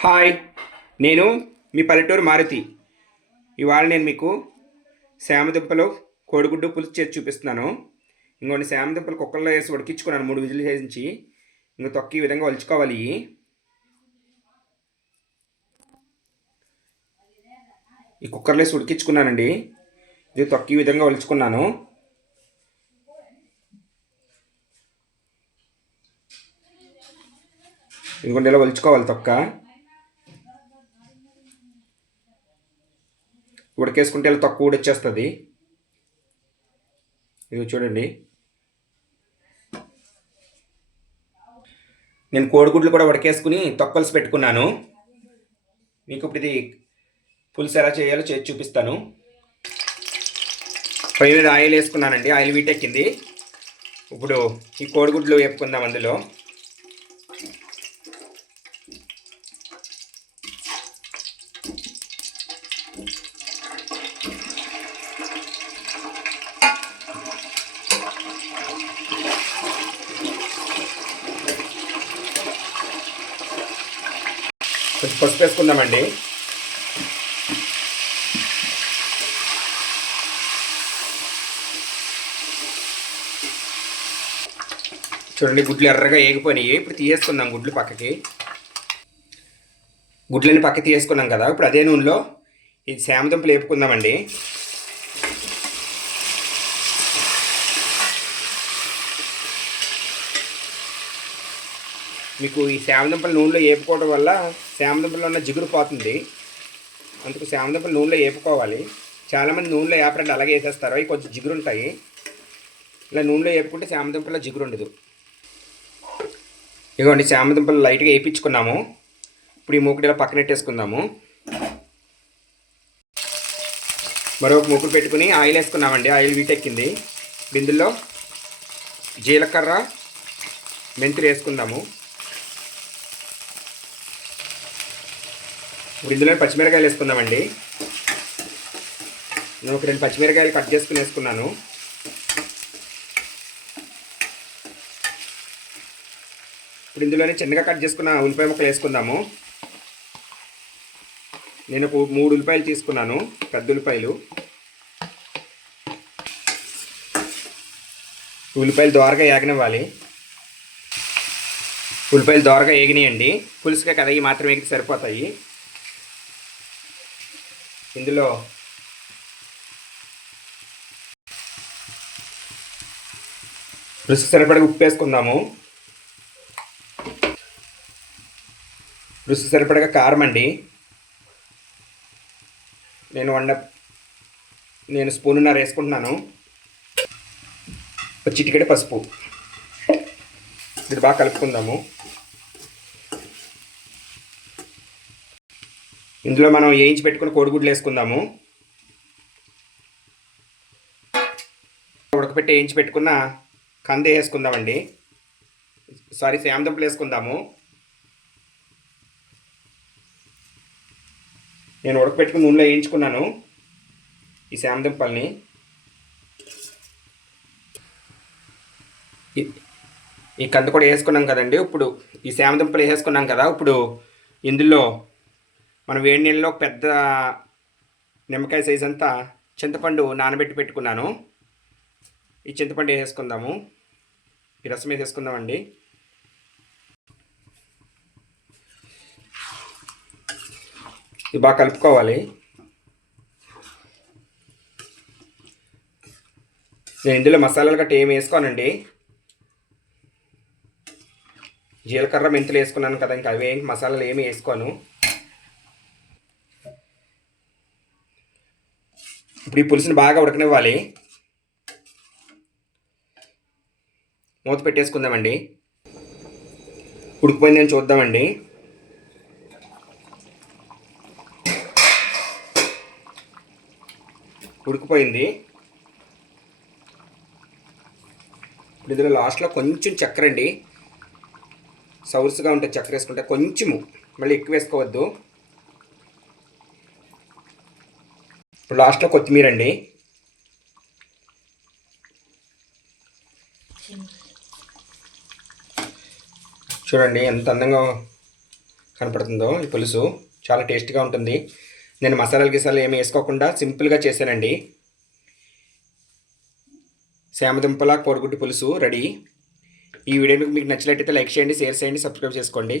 Hi నేను మీ పల్లెటూరు మారుతి. ఇవాళ నేను మీకు శామదుంపలు కోడిగుడ్డు పులుసు చేసి చూపిస్తున్నాను. ఇంకొన్ని శామదుంపలు కుక్కర్లో వేసి ఉడికించుకున్నాను మూడు విజులు చేయించి ఇంక తొక్కి ఈ విధంగా ఒలుచుకోవాలి. ఈ కుక్కర్లో వేసి ఉడికించుకున్నానండి. ఇది తొక్క ఈ విధంగా ఒలుచుకున్నాను. ఇంకొండేలా ఒలుచుకోవాలి తొక్క. ఉడకేసుకుంటే ఇలా తక్కువ ఉడొచ్చేస్తుంది ఇది చూడండి. నేను కోడిగుడ్లు కూడా ఉడకేసుకుని తొక్కల్సి పెట్టుకున్నాను. మీకు ఇప్పుడు ఇది పులుసు ఎలా చేయాలో చేసి చూపిస్తాను. పొయ్యి మీద ఆయిల్ వేసుకున్నానండి ఆయిల్ వీటెక్కింది. ఇప్పుడు ఈ కోడిగుడ్లు వేపుకుందాం అందులో. కొంచెం పసుపు వేసుకుందామండి. చూడండి గుడ్లు ఎర్రగా ఏగిపోయినాయి. ఇప్పుడు తీసేసుకుందాం గుడ్లు పక్కకి. గుడ్లని పక్కకి తీసేసుకున్నాం కదా. ఇప్పుడు అదే నూనెలో ఇది శామదుంపలు వేపుకుందామండి. మీకు ఈ శామదుంపలు నూనెలో వేపుకోవడం వల్ల శామదుంపలో ఉన్న జిగురు పోతుంది. అందుకు శామదుంపలు నూనెలో వేపుకోవాలి చాలామంది నూనెలో వేపరండి అలాగే వేసేస్తారు. అవి కొంచెం జిగురు ఉంటాయి ఇలా నూనెలో వేపుకుంటే శామదుంపలో జిగురు ఉండదు. ఇదిగోండి శామదుంపలు లైట్గా వేయించుకున్నాము ఇప్పుడు ఈ మూకుడు ఇలా పక్కనెట్టేసుకుందాము మరొక మూకుడు పెట్టుకుని ఆయిల్ వేసుకున్నామండి. ఆయిల్ వీటెక్కింది. ఇందులో జీలకర్ర మెంతులు వేసుకుందాము. ఇప్పుడు ఇందులో పచ్చిమిరకాయలు వేసుకుందామండి. నేను ఒక రెండు పచ్చిమిరకాయలు కట్ చేసుకుని వేసుకున్నాను. ఇప్పుడు ఇందులోనే చిన్నగా కట్ చేసుకున్న ఉల్లిపాయ ముక్కలు వేసుకుందాము. నేను ఒక మూడు ఉల్లిపాయలు తీసుకున్నాను పెద్ద ఉల్లిపాయలు. ఉల్లిపాయలు దోరగా ఏగనివ్వాలి. ఉల్లిపాయలు దోరగా ఏగినాయండి. పులుసుగా కదా ఈ మాత్రం సరిపోతాయి. ఇందులో రుచి సరిపడగా ఉప్పు వేసుకుందాము. రుచి సరిపడగా కారం అండి. నేను వండ నేను స్పూన్నర వేసుకుంటున్నాను. చిటికెడ పసుపు. ఇది బాగా కలుపుకుందాము. ఇందులో మనం వేయించి పెట్టుకుని కోడిగుడ్లు వేసుకుందాము. ఉడకపెట్టి వేయించి పెట్టుకున్న కంది వేసుకుందామండి. సారీ శామదుంపలు వేసుకుందాము. నేను ఉడకపెట్టుకుని నూనెలో వేయించుకున్నాను ఈ శామదుంపల్ని ఈ- ఈ కంది కూడా వేసుకున్నాం కదండి. ఇప్పుడు ఈ శామదుంపలు వేసుకున్నాం కదా ఇప్పుడు ఇందులో మనం వేడి నీళ్ళలో పెద్ద నిమ్మకాయ సైజ్ అంతా చింతపండు నానబెట్టి పెట్టుకున్నాను. ఈ చింతపండు వేసేసుకుందాము. ఈ రసం వేసేసుకుందామండి. ఇది బాగా కలుపుకోవాలి. నేను ఇందులో మసాలాలు గట్ట ఏమి వేసుకోనండి. జీలకర్ర మెంతులు వేసుకున్నాను కదా ఇంకా అవి మసాలాలు ఏమి వేసుకోను. ఇప్పుడు ఈ పులుసుని బాగా ఉడకనివ్వాలి. మూత పెట్టేసుకుందామండి. ఉడికిపోయిందని చూద్దామండి. ఉడికిపోయింది. ఇప్పుడు ఇందులో లాస్ట్లో కొంచెం చక్కెర అండి సౌర్స్గా ఉంటుంది చక్కెర వేసుకుంటే కొంచెము మళ్ళీ ఎక్కువ వేసుకోవద్దు ఇప్పుడు లాస్ట్లో కొత్తిమీర అండి. చూడండి ఎంత అందంగా కనపడుతుందో ఈ పులుసు. చాలా టేస్ట్గా ఉంటుంది. నేను మసాలాలు గిసాలు ఏమి వేసుకోకుండా సింపుల్గా చేశానండి. శామదుంపల కోడిగుడ్డు పులుసు రెడీ. ఈ వీడియో మీకు నచ్చినట్టయితే లైక్ చేయండి షేర్ చేయండి సబ్స్క్రైబ్ చేసుకోండి.